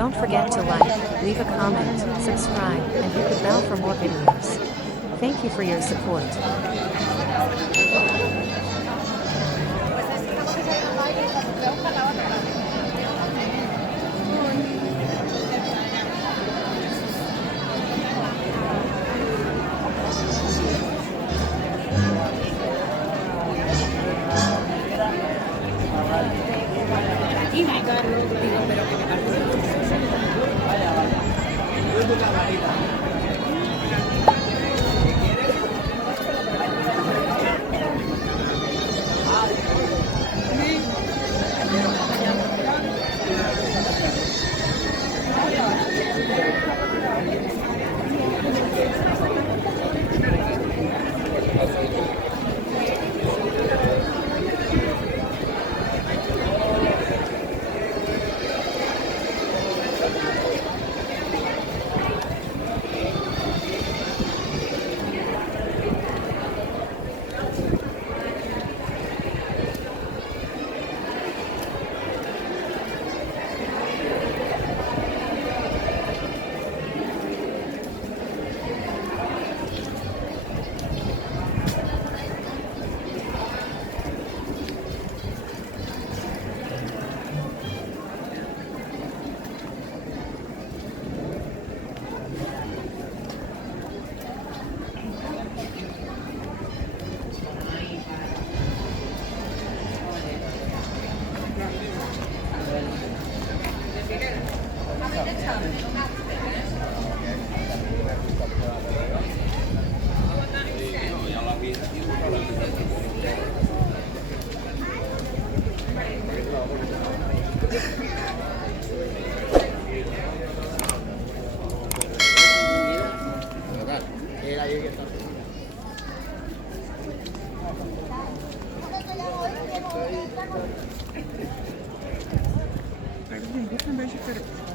Don't forget to like, leave a comment, subscribe, and hit the bell for more videos. Thank you for your support. Y me agarro, digo, pero que me Déjame ver si